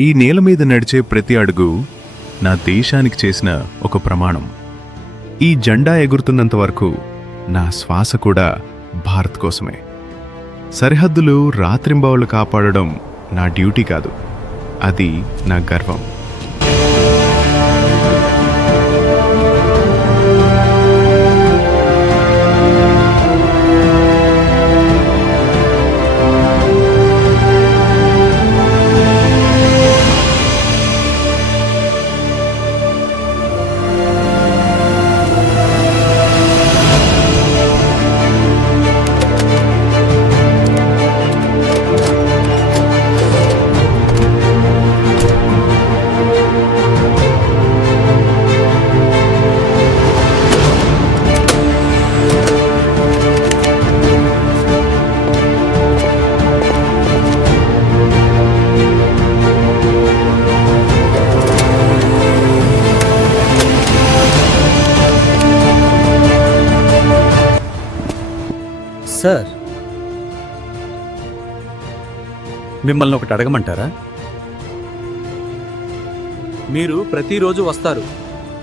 ఈ నేల మీద నడిచే ప్రతి అడుగు నా దేశానికి చేసిన ఒక ప్రమాణం. ఈ జెండా ఎగురుతున్నంత వరకు నా శ్వాస కూడా భారత్ కోసమే. సరిహద్దులు రాత్రింబవళ్ళు కాపాడడం నా డ్యూటీ కాదు, అది నా గర్వం. సార్, మిమ్మల్ని ఒకటి అడగమంటారా? మీరు ప్రతిరోజు వస్తారు,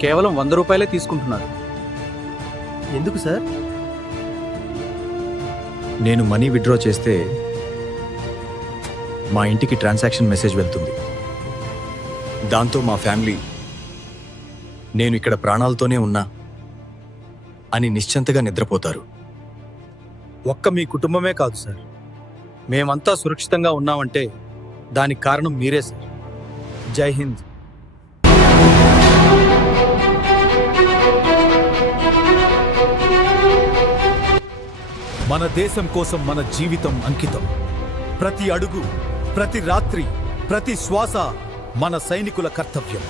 కేవలం 100 రూపాయలే తీసుకుంటున్నారు. ఎందుకు సార్? నేను మనీ విత్డ్రా చేస్తే మా ఇంటికి ట్రాన్సాక్షన్ మెసేజ్ వెళ్తుంది. దాంతో మా ఫ్యామిలీ నేను ఇక్కడ ప్రాణాలతోనే ఉన్నా అని నిశ్చింతగా నిద్రపోతారు. ఒక్క మీ కుటుంబమే కాదు సార్, మేమంతా సురక్షితంగా ఉన్నామంటే దానికి కారణం మీరే సార్. జై హింద్. మన దేశం కోసం మన జీవితం అంకితం. ప్రతి అడుగు, ప్రతి రాత్రి, ప్రతి శ్వాస మన సైనికుల కర్తవ్యం.